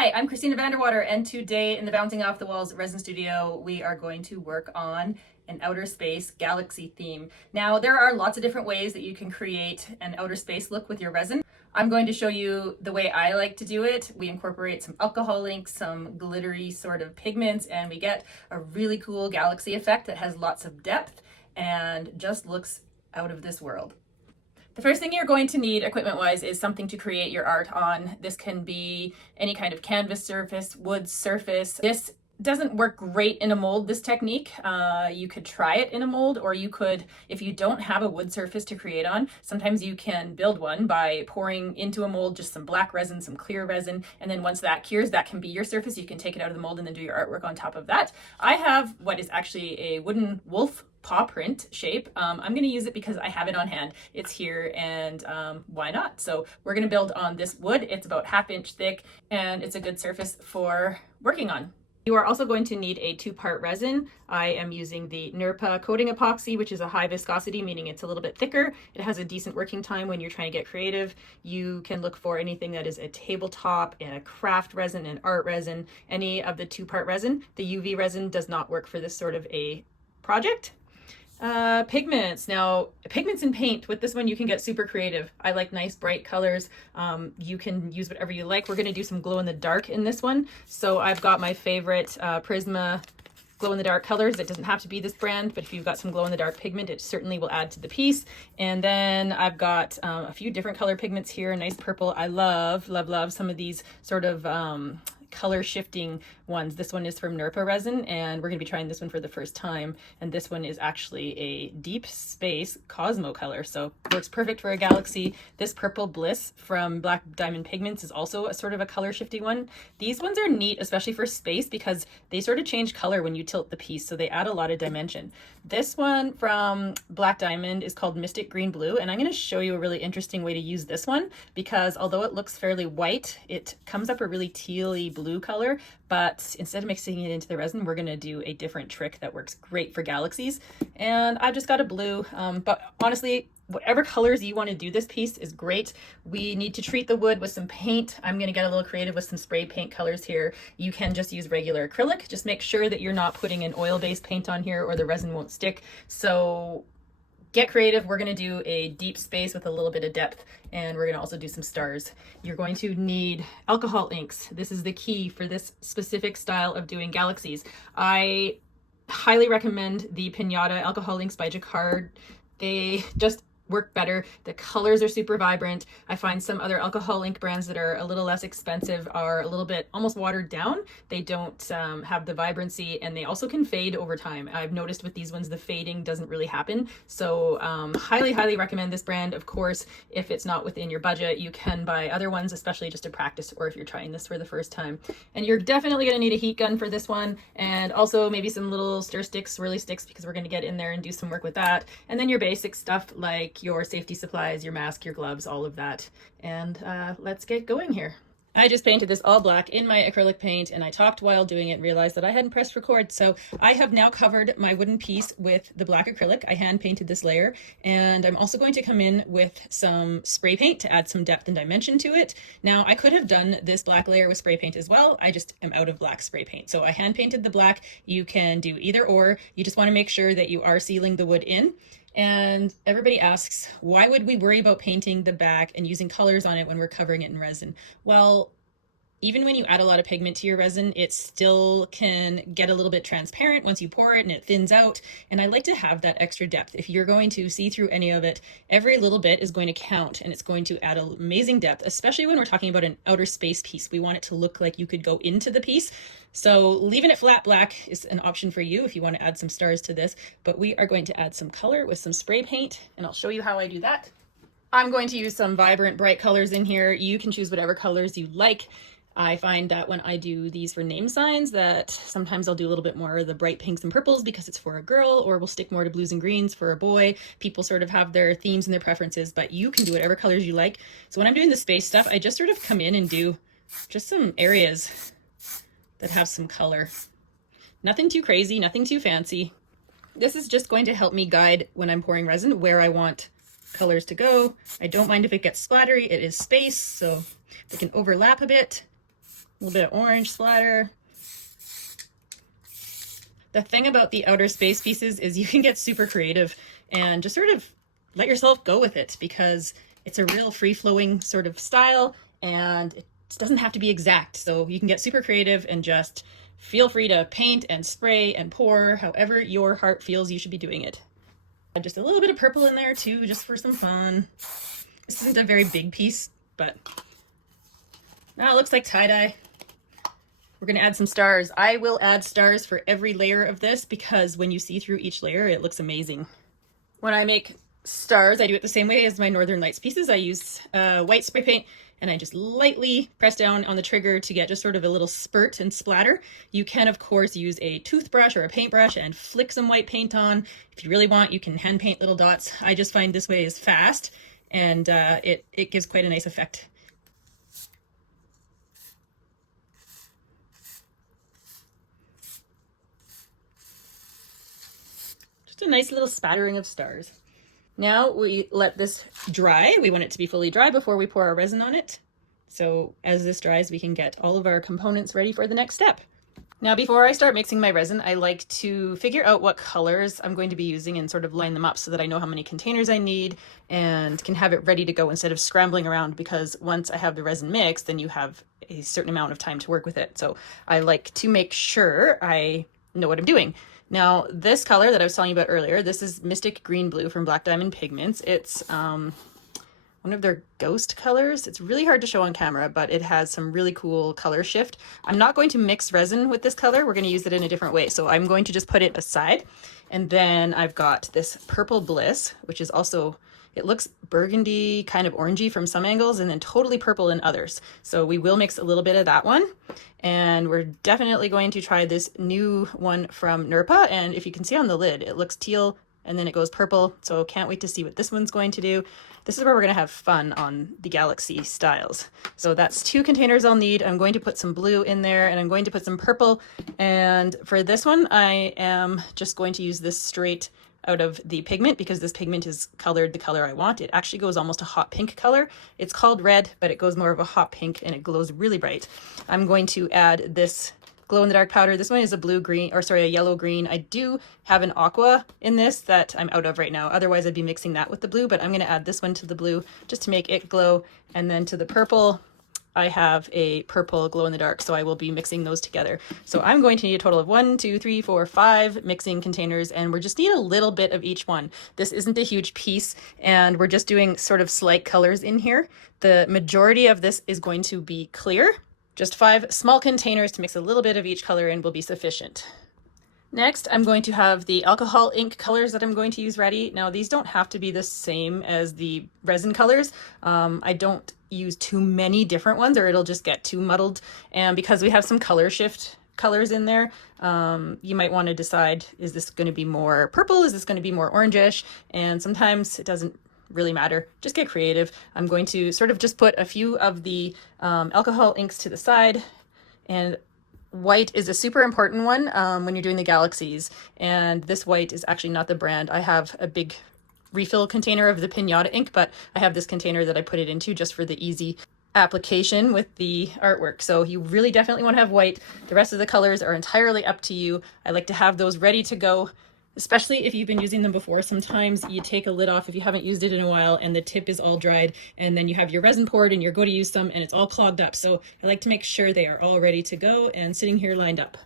Hi, I'm Christina Vanderwater, and today in the Bouncing Off the Walls Resin Studio, we are going to work on an outer space galaxy theme. Now, there are lots of different ways that you can create an outer space look with your resin. I'm going to show you the way I like to do it. We incorporate some alcohol inks, some glittery sort of pigments, and we get a really cool galaxy effect that has lots of depth and just looks out of this world. The first thing you're going to need equipment-wise is something to create your art on. This can be any kind of canvas surface, wood surface. This doesn't work great in a mold, this technique. You could try it in a mold, or you could, if you don't have a wood surface to create on, sometimes you can build one by pouring into a mold just some black resin, some clear resin, and then once that cures, that can be your surface. You can take it out of the mold and then do your artwork on top of that. I have what is actually a wooden wolf paw print shape. I'm going to use it because I have it on hand. It's here, and why not? So we're going to build on this wood. It's about 1/2 inch thick, and it's a good surface for working on. You are also going to need a 2-part resin. I am using the NERPA coating epoxy, which is a high viscosity, meaning it's a little bit thicker. It has a decent working time when you're trying to get creative. You can look for anything that is a tabletop, and a craft resin, and art resin, any of the 2-part resin. The UV resin does not work for this sort of a project. Pigments. Now, pigments and paint, with this one you can get super creative. I like nice bright colors. You can use whatever you like. We're going to do some glow in the dark in this one. So I've got my favorite Prisma glow in the dark colors. It doesn't have to be this brand, but if you've got some glow in the dark pigment, it certainly will add to the piece. And then I've got a few different color pigments here. Nice purple. I love some of these sort of color shifting ones. This one is from NERPA resin, and we're going to be trying this one for the first time. And this one is actually a Deep Space Cosmo color, so works perfect for a galaxy. This purple Bliss from Black Diamond Pigments is also a sort of a color shifting one. These ones are neat, especially for space, because they sort of change color when you tilt the piece, so they add a lot of dimension. This one from Black Diamond is called Mystic Green Blue, and I'm going to show you a really interesting way to use this one, because although it looks fairly white, it comes up a really tealy blue color. But instead of mixing it into the resin, we're going to do a different trick that works great for galaxies. And I've just got a blue, but honestly, whatever colors you want to do this piece is great. We need to treat the wood with some paint. I'm going to get a little creative with some spray paint colors here. You can just use regular acrylic. Just make sure that you're not putting an oil-based paint on here, or the resin won't stick. So get creative. We're going to do a deep space with a little bit of depth, and we're going to also do some stars. You're going to need alcohol inks. This is the key for this specific style of doing galaxies. I highly recommend the Pinata alcohol inks by Jacquard. They just work better. The colors are super vibrant. I find some other alcohol ink brands that are a little less expensive are a little bit almost watered down. They don't have the vibrancy, and they also can fade over time. I've noticed with these ones the fading doesn't really happen. So highly recommend this brand. Of course, if it's not within your budget, you can buy other ones, especially just to practice, or if you're trying this for the first time. And you're definitely going to need a heat gun for this one, and also maybe some little stir sticks, swirly sticks, because we're going to get in there and do some work with that. And then your basic stuff like your safety supplies, your mask, your gloves, all of that. And let's get going here. I just painted this all black in my acrylic paint, and I talked while doing it and realized that I hadn't pressed record. So I have now covered my wooden piece with the black acrylic. I hand painted this layer, and I'm also going to come in with some spray paint to add some depth and dimension to it. Now, I could have done this black layer with spray paint as well. I just am out of black spray paint. So I hand painted the black. You can do either or. You just want to make sure that you are sealing the wood in. And everybody asks, why would we worry about painting the back and using colors on it when we're covering it in resin? Well, even when you add a lot of pigment to your resin, it still can get a little bit transparent once you pour it and it thins out. And I like to have that extra depth. If you're going to see through any of it, every little bit is going to count, and it's going to add amazing depth, especially when we're talking about an outer space piece. We want it to look like you could go into the piece. So leaving it flat black is an option for you if you want to add some stars to this, but we are going to add some color with some spray paint, and I'll show you how I do that. I'm going to use some vibrant, bright colors in here. You can choose whatever colors you like. I find that when I do these for name signs, that sometimes I'll do a little bit more of the bright pinks and purples because it's for a girl, or we'll stick more to blues and greens for a boy. People sort of have their themes and their preferences, but you can do whatever colors you like. So when I'm doing the space stuff, I just sort of come in and do just some areas that have some color. Nothing too crazy, nothing too fancy. This is just going to help me guide when I'm pouring resin where I want colors to go. I don't mind if it gets splattery. It is space, so they can overlap a bit. A little bit of orange splatter. The thing about the outer space pieces is you can get super creative and just sort of let yourself go with it, because it's a real free-flowing sort of style and it doesn't have to be exact. So you can get super creative and just feel free to paint and spray and pour however your heart feels you should be doing it. Just a little bit of purple in there too, just for some fun. This isn't a very big piece, but now it looks like tie-dye. We're going to add some stars. I will add stars for every layer of this because when you see through each layer, it looks amazing. When I make stars, I do it the same way as my Northern Lights pieces. I use white spray paint and I just lightly press down on the trigger to get just sort of a little spurt and splatter. You can, of course, use a toothbrush or a paintbrush and flick some white paint on. If you really want, you can hand paint little dots. I just find this way is fast and it gives quite a nice effect. A nice little spattering of stars. Now we let this dry. We want it to be fully dry before we pour our resin on it. So as this dries, we can get all of our components ready for the next step. Now, before I start mixing my resin, I like to figure out what colors I'm going to be using and sort of line them up so that I know how many containers I need and can have it ready to go instead of scrambling around, because once I have the resin mixed, then you have a certain amount of time to work with it. So I like to make sure I know what I'm doing. Now, this color that I was telling you about earlier, this is Mystic Green Blue from Black Diamond Pigments. It's one of their ghost colors. It's really hard to show on camera, but it has some really cool color shift. I'm not going to mix resin with this color. We're going to use it in a different way. So I'm going to just put it aside. And then I've got this Purple Bliss, which is also, it looks burgundy, kind of orangey from some angles, and then totally purple in others. So we will mix a little bit of that one. And we're definitely going to try this new one from Nurpa. And if you can see on the lid, it looks teal and then it goes purple. So can't wait to see what this one's going to do. This is where we're going to have fun on the Galaxy styles. So that's 2 containers I'll need. I'm going to put some blue in there and I'm going to put some purple. And for this one, I am just going to use this straight out of the pigment because this pigment is colored the color I want. It actually goes almost a hot pink color. It's called red, but it goes more of a hot pink and it glows really bright. I'm going to add this glow in the dark powder. This one is a a yellow green. I do have an aqua in this that I'm out of right now. Otherwise I'd be mixing that with the blue, but I'm going to add this one to the blue just to make it glow. And then to the purple, I have a purple glow in the dark, so I will be mixing those together. So I'm going to need a total of 1, 2, 3, 4, 5 mixing containers, and we're just need a little bit of each one. This isn't a huge piece, and we're just doing sort of slight colors in here. The majority of this is going to be clear. Just 5 small containers to mix a little bit of each color in will be sufficient. Next, I'm going to have the alcohol ink colors that I'm going to use ready. Now, these don't have to be the same as the resin colors. I don't use too many different ones or it'll just get too muddled. And because we have some color shift colors in there, you might want to decide, is this going to be more purple? Is this going to be more orangish? And sometimes it doesn't really matter. Just get creative. I'm going to sort of just put a few of the alcohol inks to the side, and white is a super important one when you're doing the galaxies. And this white is actually not the brand. I have a big refill container of the Pinata ink, but I have this container that I put it into just for the easy application with the artwork. So you really definitely want to have white. The rest of the colors are entirely up to you. I like to have those ready to go, especially if you've been using them before. Sometimes you take a lid off if you haven't used it in a while and the tip is all dried, and then you have your resin poured and you're going to use some and it's all clogged up. So I like to make sure they are all ready to go and sitting here lined up.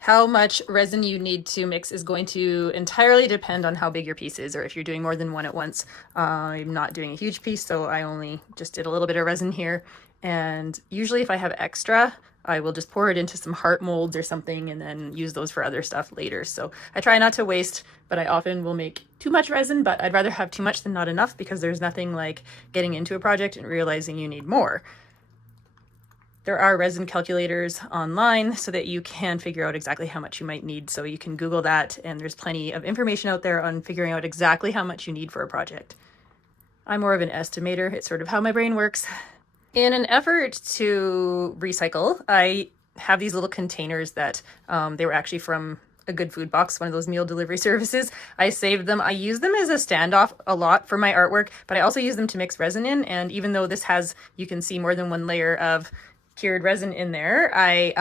How much resin you need to mix is going to entirely depend on how big your piece is, or if you're doing more than one at once. I'm not doing a huge piece, so I only just did a little bit of resin here. And usually if I have extra, I will just pour it into some heart molds or something and then use those for other stuff later. So I try not to waste, but I often will make too much resin, but I'd rather have too much than not enough, because there's nothing like getting into a project and realizing you need more. There are resin calculators online so that you can figure out exactly how much you might need. So you can Google that, and there's plenty of information out there on figuring out exactly how much you need for a project. I'm more of an estimator. It's sort of how my brain works. In an effort to recycle, I have these little containers that they were actually from a Good Food Box, one of those meal delivery services. I saved them. I use them as a standoff a lot for my artwork, but I also use them to mix resin in. And even though this has, you can see more than one layer of cured resin in there, I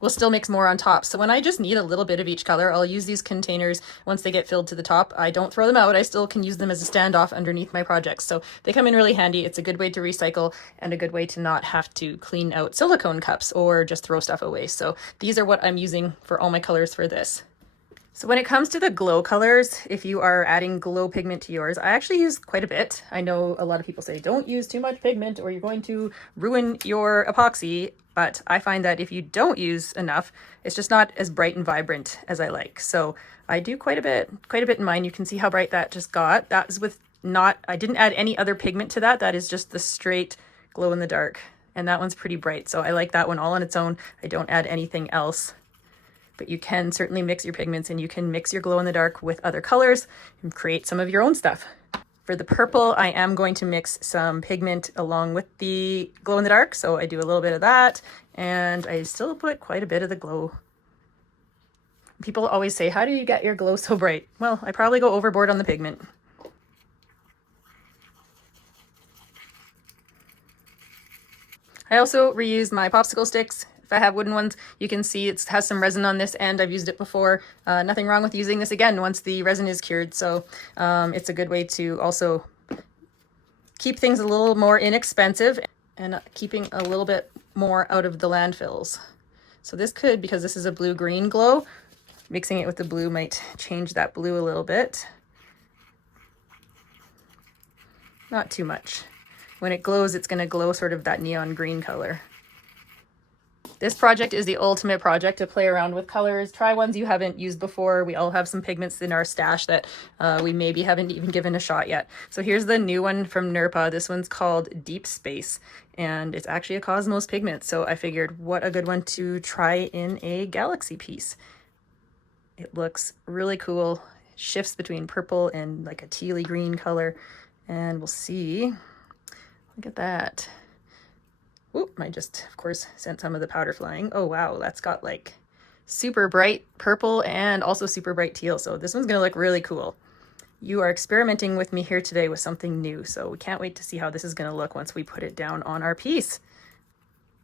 will still mix more on top. So when I just need a little bit of each color, I'll use these containers. Once they get filled to the top, I don't throw them out. I still can use them as a standoff underneath my projects. So they come in really handy. It's a good way to recycle and a good way to not have to clean out silicone cups or just throw stuff away. So these are what I'm using for all my colors for this. So when it comes to the glow colors, if you are adding glow pigment to yours, I actually use quite a bit. I know a lot of people say don't use too much pigment or you're going to ruin your epoxy, but I find that if you don't use enough, it's just not as bright and vibrant as I like. So I do quite a bit in mine. You can see how bright that just got. That is with I didn't add any other pigment to that. That is just the straight glow in the dark. And that one's pretty bright. So I like that one all on its own. I don't add anything else. But you can certainly mix your pigments and you can mix your glow in the dark with other colors and create some of your own stuff. For the purple, I am going to mix some pigment along with the glow in the dark. So I do a little bit of that and I still put quite a bit of the glow. People always say, how do you get your glow so bright? Well, I probably go overboard on the pigment. I also reuse my popsicle sticks. If I have wooden ones, you can see it has some resin on this end. I've used it before. Nothing wrong with using this again once the resin is cured. So it's a good way to also keep things a little more inexpensive and keeping a little bit more out of the landfills. So this could, because this is a blue-green glow, mixing it with the blue might change that blue a little bit. Not too much. When it glows, it's going to glow sort of that neon green color. This project is the ultimate project to play around with colors. Try ones you haven't used before. We all have some pigments in our stash that we maybe haven't even given a shot yet. So here's the new one from Nurpa. This one's called Deep Space, and it's actually a Cosmos pigment. So I figured what a good one to try in a galaxy piece. It looks really cool. It shifts between purple and like a tealy green color. And we'll see. Look at that. Oop, I just, of course, sent some of the powder flying. Oh, wow, that's got like super bright purple and also super bright teal. So this one's going to look really cool. You are experimenting with me here today with something new. So we can't wait to see how this is going to look once we put it down on our piece.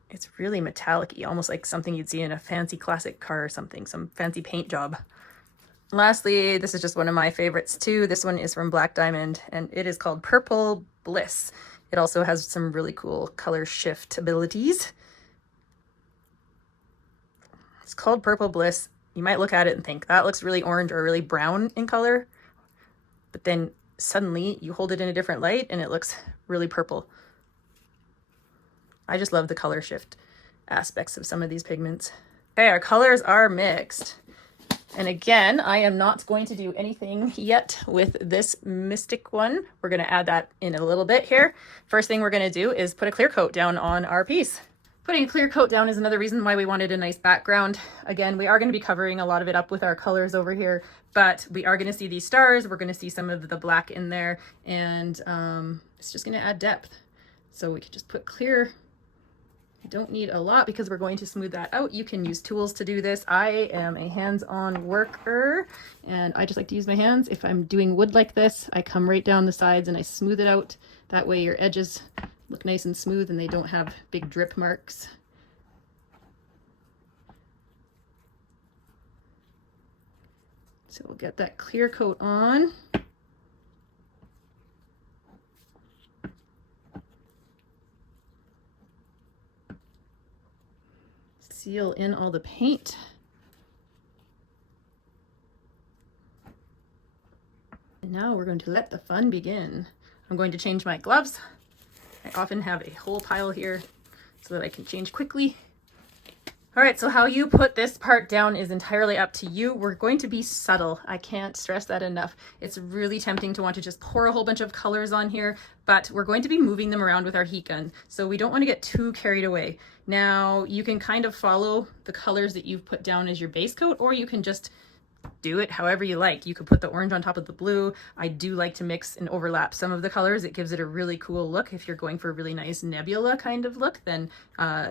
It's really metallic-y, almost like something you'd see in a fancy classic car or something, some fancy paint job. Lastly, this is just one of my favorites too. This one is from Black Diamond and it is called Purple Bliss. It also has some really cool color shift abilities. It's called Purple Bliss. You might look at it and think that looks really orange or really brown in color, but then suddenly you hold it in a different light and it looks really purple. I just love the color shift aspects of some of these pigments. Okay, our colors are mixed. And again, I am not going to do anything yet with this Mystic one. We're going to add that in a little bit here. First thing we're going to do is put a clear coat down on our piece. Putting a clear coat down is another reason why we wanted a nice background. Again, we are going to be covering a lot of it up with our colors over here, but we are going to see these stars. We're going to see some of the black in there, and it's just going to add depth. So we could just put clear. You don't need a lot because we're going to smooth that out. You can use tools to do this. I am a hands-on worker and I just like to use my hands. If I'm doing wood like this, I come right down the sides and I smooth it out. That way your edges look nice and smooth and they don't have big drip marks. So we'll get that clear coat on. Seal in all the paint. And now we're going to let the fun begin. I'm going to change my gloves. I often have a whole pile here so that I can change quickly. All right, so how you put this part down is entirely up to you. We're going to be subtle. I can't stress that enough. It's really tempting to want to just pour a whole bunch of colors on here, but we're going to be moving them around with our heat gun. So we don't want to get too carried away. Now you can kind of follow the colors that you've put down as your base coat, or you can just do it however you like. You could put the orange on top of the blue. I do like to mix and overlap some of the colors. It gives it a really cool look. If you're going for a really nice nebula kind of look, then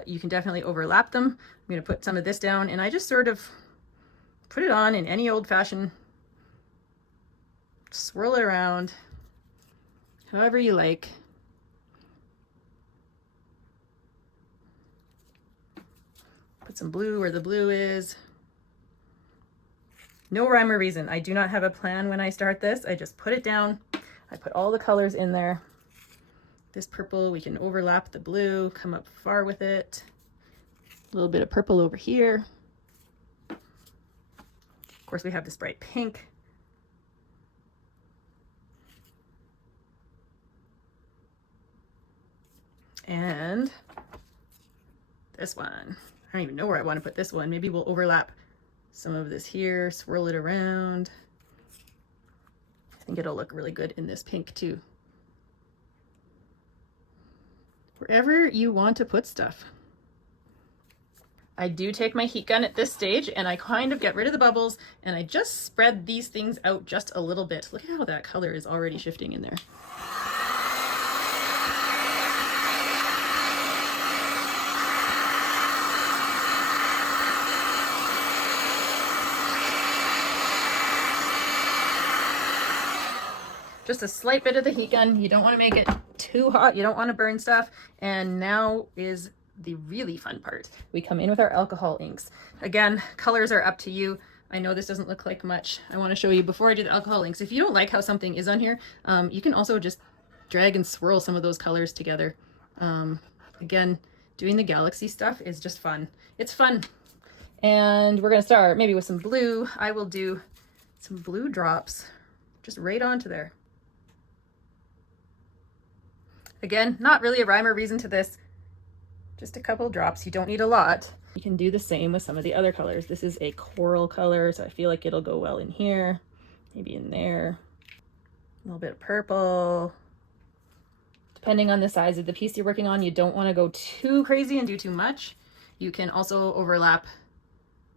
you can definitely overlap them. I'm going to put some of this down and I just sort of put it on in any old fashioned, swirl it around however you like. Put some blue where the blue is. No rhyme or reason. I do not have a plan when I start this. I just put it down. I put all the colors in there. This purple, we can overlap the blue, come up far with it. A little bit of purple over here. Of course, we have this bright pink. And this one. I don't even know where I want to put this one. Maybe we'll overlap some of this here, swirl it around. I think it'll look really good in this pink too. Wherever you want to put stuff. I do take my heat gun at this stage and I kind of get rid of the bubbles and I just spread these things out just a little bit. Look at how that color is already shifting in there. Just a slight bit of the heat gun. You don't want to make it too hot. You don't want to burn stuff. And now is the really fun part. We come in with our alcohol inks. Again, colors are up to you. I know this doesn't look like much. I want to show you before I do the alcohol inks. If you don't like how something is on here, you can also just drag and swirl some of those colors together. Again, doing the galaxy stuff is just fun. It's fun. And we're going to start maybe with some blue. I will do some blue drops just right onto there. Again, not really a rhyme or reason to this. Just a couple drops. You don't need a lot. You can do the same with some of the other colors. This is a coral color, so I feel like it'll go well in here, maybe in there. A little bit of purple. Depending on the size of the piece you're working on, you don't want to go too crazy and do too much. You can also overlap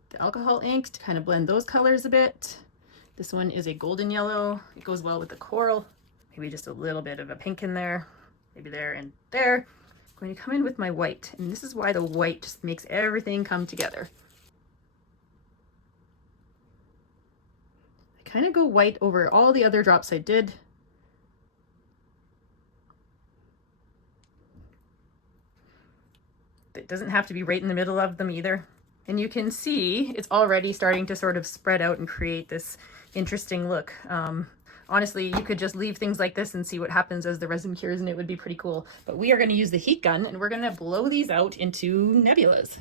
the alcohol ink to kind of blend those colors a bit. This one is a golden yellow. It goes well with the coral. Maybe just a little bit of a pink in there. Maybe there and there. I'm going to come in with my white, and this is why the white just makes everything come together. I kind of go white over all the other drops I did. It doesn't have to be right in the middle of them either. And you can see it's already starting to sort of spread out and create this interesting look. Honestly, you could just leave things like this and see what happens as the resin cures, and it would be pretty cool. But we are going to use the heat gun and we're going to blow these out into nebulas.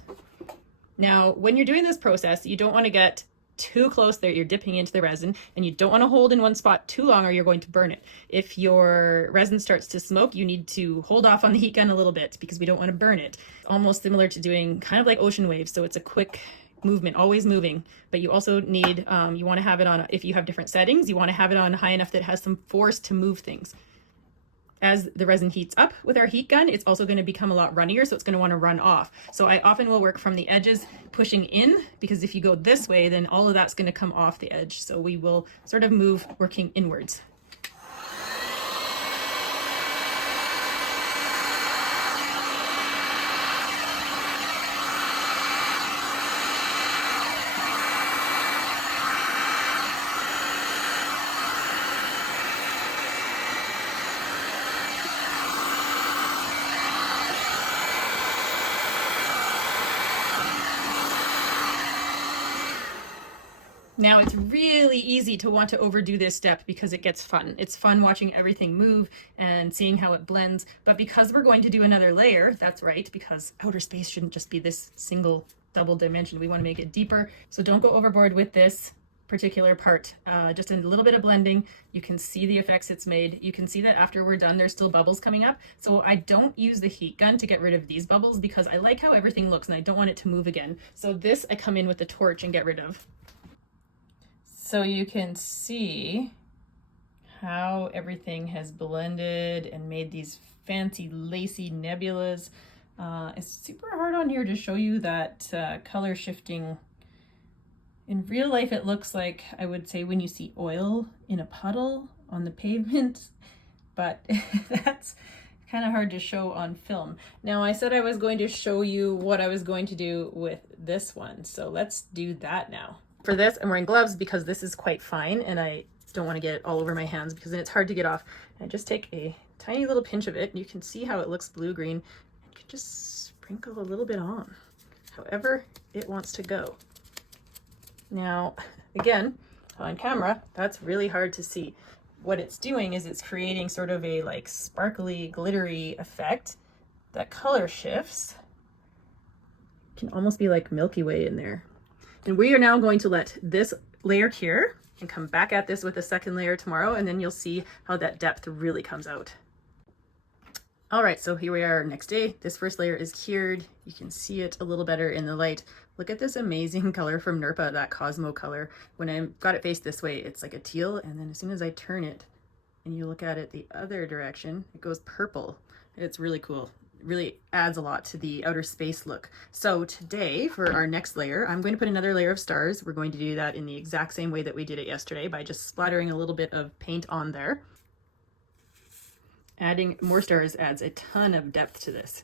Now, when you're doing this process, you don't want to get too close there. You're dipping into the resin, and you don't want to hold in one spot too long or you're going to burn it. If your resin starts to smoke, you need to hold off on the heat gun a little bit because we don't want to burn it. Almost similar to doing kind of like ocean waves. So it's a quick movement, always moving, but you also need, you want to have it on, if you have different settings, you want to have it on high enough that it has some force to move things. As the resin heats up with our heat gun, it's also going to become a lot runnier, so it's going to want to run off. So I often will work from the edges pushing in, because if you go this way, then all of that's going to come off the edge. So we will sort of move working inwards. Now it's really easy to want to overdo this step because it gets fun. It's fun watching everything move and seeing how it blends. But because we're going to do another layer, that's right, because outer space shouldn't just be this single double dimension. We want to make it deeper. So don't go overboard with this particular part. Just a little bit of blending. You can see the effects it's made. You can see that after we're done, there's still bubbles coming up. So I don't use the heat gun to get rid of these bubbles because I like how everything looks and I don't want it to move again. So this I come in with the torch and get rid of. So you can see how everything has blended and made these fancy lacy nebulas. It's super hard on here to show you that color shifting. In real life, it looks like, I would say, when you see oil in a puddle on the pavement, but that's kind of hard to show on film. Now, I said I was going to show you what I was going to do with this one, so let's do that now. For this, I'm wearing gloves because this is quite fine and I don't want to get it all over my hands because then it's hard to get off. I just take a tiny little pinch of it and you can see how it looks blue-green. You can just sprinkle a little bit on. however it wants to go. Now, again, on camera, that's really hard to see. What it's doing is it's creating sort of a like sparkly, glittery effect. That color shifts. It can almost be like Milky Way in there. And we are now going to let this layer cure and come back at this with a second layer tomorrow, and then you'll see how that depth really comes out. All right, so here we are next day. This first layer is cured. You can see it a little better in the light. Look at this amazing color from Nerpa, that Cosmo color. When I got it faced this way, it's like a teal, and then as soon as I turn it and you look at it the other direction, it goes purple. It's really cool. It really adds a lot to the outer space look. So today, for our next layer, I'm going to put another layer of stars. We're going to do that in the exact same way that we did it yesterday by just splattering a little bit of paint on there. Adding more stars adds a ton of depth to this.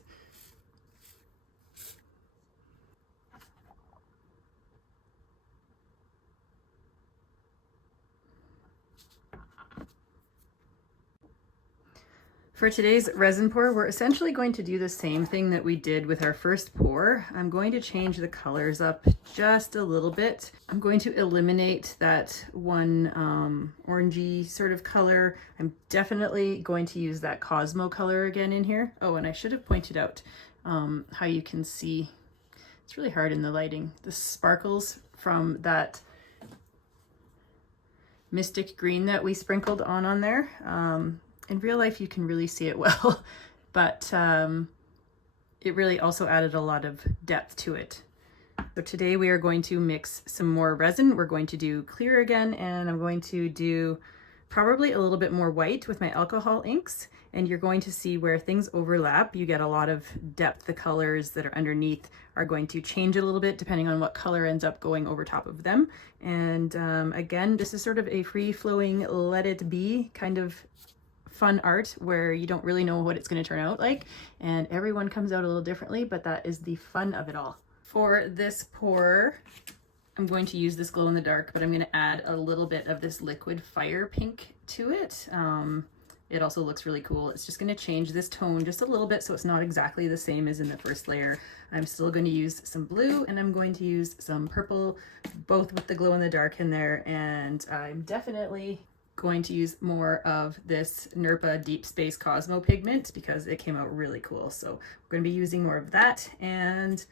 For today's resin pour, we're essentially going to do the same thing that we did with our first pour. I'm going to change the colors up just a little bit. I'm going to eliminate that one orangey sort of color. I'm definitely going to use that Cosmo color again in here. Oh, and I should have pointed out how you can see, it's really hard in the lighting, the sparkles from that mystic green that we sprinkled on there. In real life, you can really see it well, but it really also added a lot of depth to it. So today we are going to mix some more resin. We're going to do clear again, and I'm going to do probably a little bit more white with my alcohol inks, and you're going to see where things overlap. You get a lot of depth. The colors that are underneath are going to change a little bit depending on what color ends up going over top of them. And again, this is sort of a free-flowing, let it be kind of fun art where you don't really know what it's going to turn out like, and everyone comes out a little differently, but that is the fun of it all. For this pour, I'm going to use this glow in the dark, but I'm going to add a little bit of this liquid fire pink to it. It also looks really cool. It's just going to change this tone just a little bit so it's not exactly the same as in the first layer. I'm still going to use some blue, and I'm going to use some purple, both with the glow in the dark in there, and I'm definitely going to use more of this Nerpa Deep Space Cosmo pigment because it came out really cool. So we're going to be using more of that, and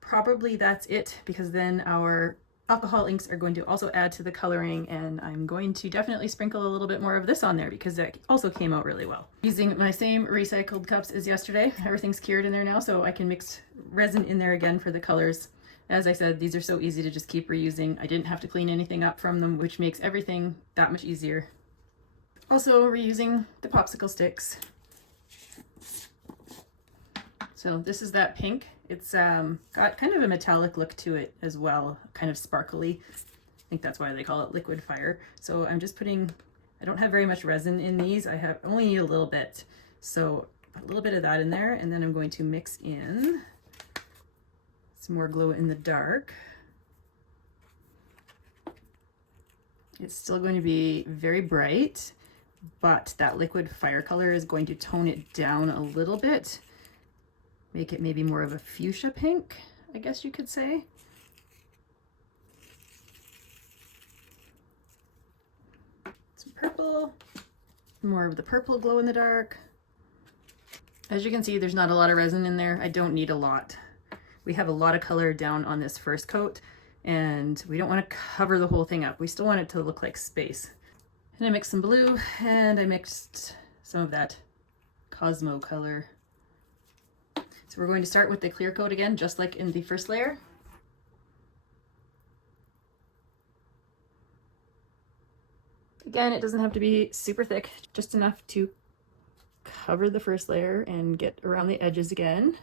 probably that's it, because then our alcohol inks are going to also add to the coloring, and I'm going to definitely sprinkle a little bit more of this on there because that also came out really well. Using my same recycled cups as yesterday, everything's cured in there now, so I can mix resin in there again for the colors. As I said, these are so easy to just keep reusing. I didn't have to clean anything up from them, which makes everything that much easier. Also reusing the popsicle sticks. So this is that pink. It's got kind of a metallic look to it as well, kind of sparkly. I think that's why they call it liquid fire. So I'm just putting, I don't have very much resin in these. I have only need a little bit. So a little bit of that in there, and then I'm going to mix in some more glow in the dark. It's still going to be very bright, but that liquid fire color is going to tone it down a little bit, make it maybe more of a fuchsia pink, I guess you could say. Some purple, more of the purple glow in the dark. As you can see, there's not a lot of resin in there. I don't need a lot. We have a lot of color down on this first coat, and we don't want to cover the whole thing up. We still want it to look like space. And I mixed some blue, and I mixed some of that Cosmo color. So we're going to start with the clear coat again, just like in the first layer. Again, it doesn't have to be super thick, just enough to cover the first layer and get around the edges again.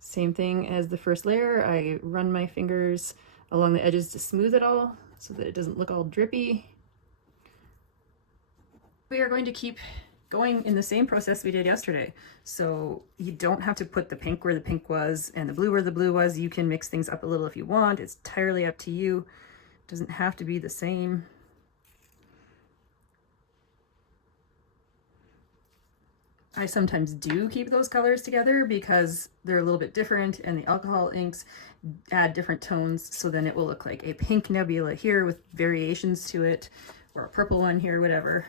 Same thing as the first layer, I run my fingers along the edges to smooth it all so that it doesn't look all drippy. We are going to keep going in the same process we did yesterday. So you don't have to put the pink where the pink was and the blue where the blue was. You can mix things up a little if you want. It's entirely up to you. It doesn't have to be the same. I sometimes do keep those colors together because they're a little bit different, and the alcohol inks add different tones, so then it will look like a pink nebula here with variations to it, or a purple one here, whatever.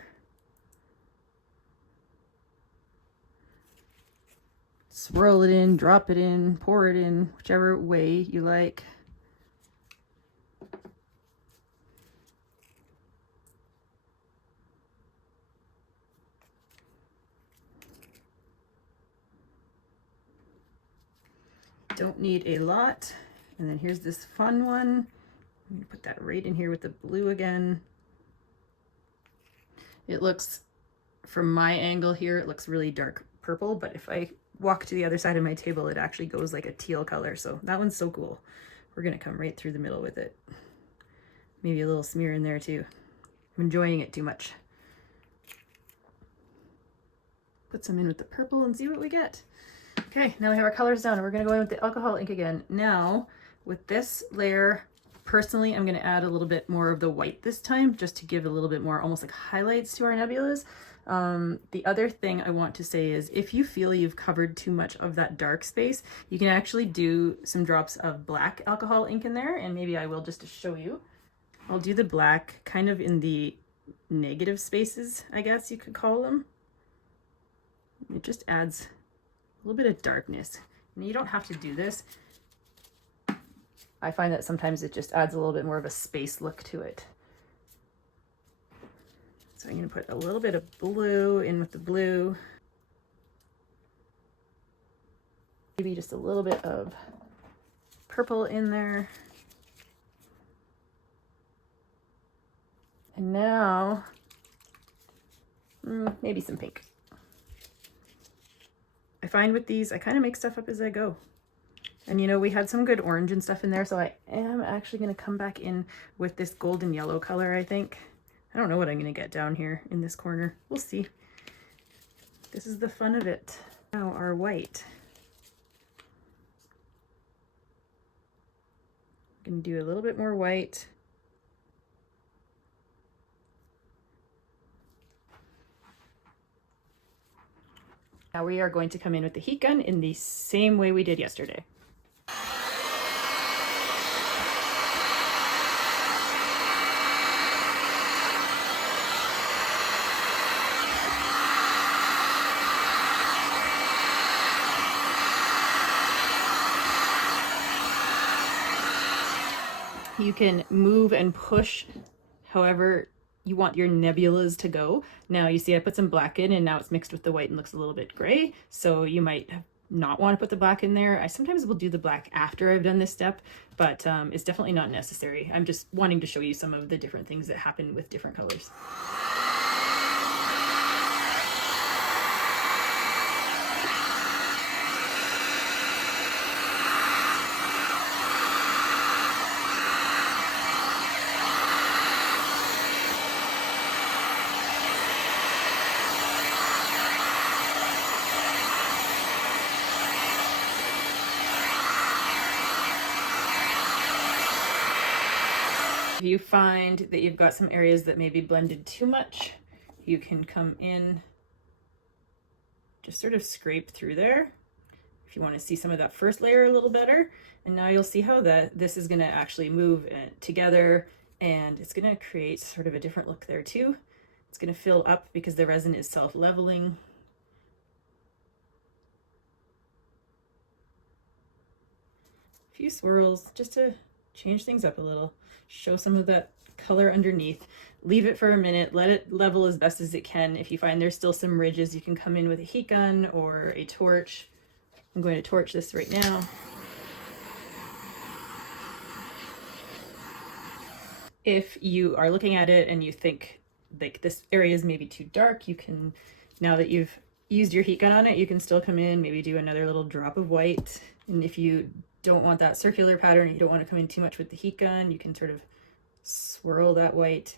Swirl it in, drop it in, pour it in, whichever way you like. Don't need a lot. And then here's this fun one. I'm gonna put that right in here with the blue again. It looks, from my angle here, it looks really dark purple, but if I walk to the other side of my table, it actually goes like a teal color. So that one's so cool. We're gonna come right through the middle with it. Maybe a little smear in there too. I'm enjoying it too much. Put some in with the purple and see what we get. Okay, now we have our colors down, and we're gonna go in with the alcohol ink again. Now, with this layer, personally, I'm gonna add a little bit more of the white this time, just to give a little bit more almost like highlights to our nebulas. The other thing I want to say is, if you feel you've covered too much of that dark space, you can actually do some drops of black alcohol ink in there, and maybe I will just to show you. I'll do the black kind of in the negative spaces, I guess you could call them. It just adds a little bit of darkness. And you don't have to do this. I find that sometimes it just adds a little bit more of a space look to it. So I'm going to put a little bit of blue in with the blue. Maybe just a little bit of purple in there. And now, maybe some pink. I find with these, I kind of make stuff up as I go. And you know, we had some good orange and stuff in there, so I am actually going to come back in with this golden yellow color, I think. I don't know what I'm going to get down here in this corner. We'll see. This is the fun of it. Now our white. I'm going to do a little bit more white. Now we are going to come in with the heat gun in the same way we did yesterday. You can move and push however you want your nebulas to go. Now you see I put some black in, and now it's mixed with the white and looks a little bit gray. So you might not want to put the black in there. I sometimes will do the black after I've done this step, but it's definitely not necessary. I'm just wanting to show you some of the different things that happen with different colors. If you find that you've got some areas that maybe blended too much, you can come in, just sort of scrape through there if you want to see some of that first layer a little better. And now you'll see how this is going to actually move together, and it's going to create sort of a different look there too. It's going to fill up because the resin is self-leveling. A few swirls just to change things up a little. Show some of that color underneath. Leave it for a minute, let it level as best as it can. If you find there's still some ridges, you can come in with a heat gun or a torch. I'm going to torch this right now. If you are looking at it and you think like this area is maybe too dark, you can, now that you've used your heat gun on it, you can still come in, maybe do another little drop of white. And if you don't want that circular pattern, you don't want to come in too much with the heat gun, you can sort of swirl that white,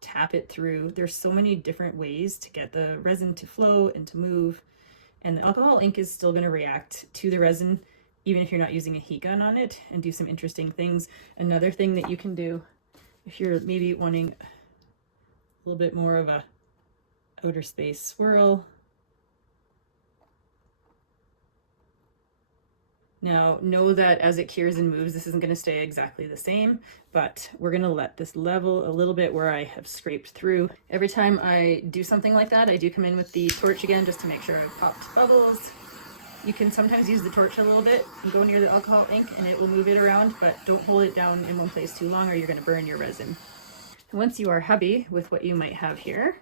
tap it through. There's so many different ways to get the resin to flow and to move, and the alcohol ink is still going to react to the resin even if you're not using a heat gun on it, and do some interesting things. Another thing that you can do if you're maybe wanting a little bit more of a outer space swirl, Now, know that as it cures and moves, this isn't going to stay exactly the same, but we're going to let this level a little bit where I have scraped through. Every time I do something like that, I do come in with the torch again just to make sure I've popped bubbles. You can sometimes use the torch a little bit and go near the alcohol ink and it will move it around, but don't hold it down in one place too long or you're going to burn your resin. And once you are happy with what you might have here,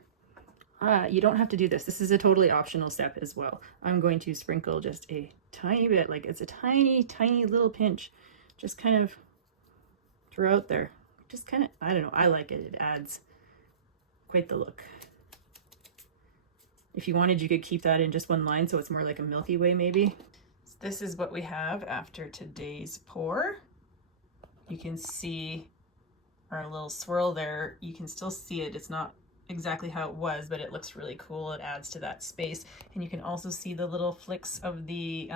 you don't have to do this. This is a totally optional step as well. I'm going to sprinkle just a tiny bit, like it's a tiny, tiny little pinch, just kind of throughout there. Just kind of, I don't know, I like it. It adds quite the look. If you wanted, you could keep that in just one line so it's more like a Milky Way maybe. So this is what we have after today's pour. You can see our little swirl there. You can still see it. It's not exactly how it was, but it looks really cool. It adds to that space. And you can also see the little flicks of the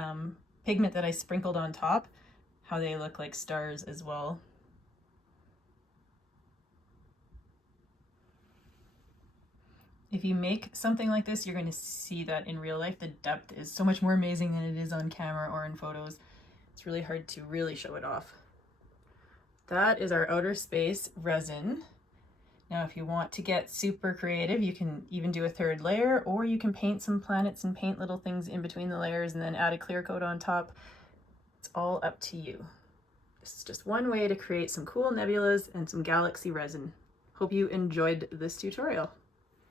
pigment that I sprinkled on top, how they look like stars as well. If you make something like this, you're going to see that in real life. The depth is so much more amazing than it is on camera or in photos. It's really hard to really show it off. That is our outer space resin. Now, if you want to get super creative, you can even do a third layer, or you can paint some planets and paint little things in between the layers and then add a clear coat on top. It's all up to you. This is just one way to create some cool nebulas and some galaxy resin. Hope you enjoyed this tutorial.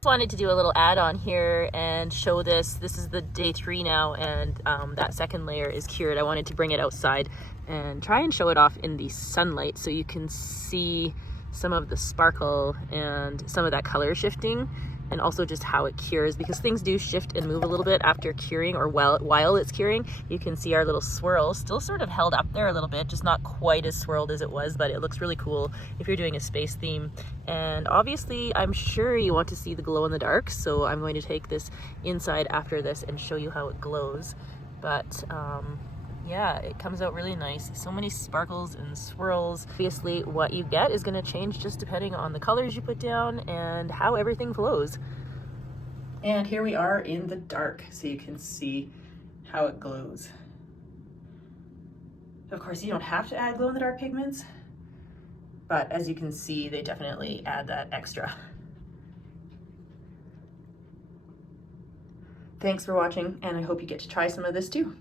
Just wanted to do a little add-on here and show this. This is the day 3 now, and that second layer is cured. I wanted to bring it outside and try and show it off in the sunlight so you can see some of the sparkle and some of that color shifting, and also just how it cures, because things do shift and move a little bit after curing, or while it's curing. You can see our little swirl still sort of held up there a little bit, just not quite as swirled as it was, but it looks really cool if you're doing a space theme. And obviously I'm sure you want to see the glow in the dark, so I'm going to take this inside after this and show you how it glows. But yeah, it comes out really nice. So many sparkles and swirls. Obviously, what you get is going to change just depending on the colors you put down and how everything flows. And here we are in the dark, so you can see how it glows. Of course, you don't have to add glow-in-the-dark pigments, but as you can see, they definitely add that extra. Thanks for watching, and I hope you get to try some of this too.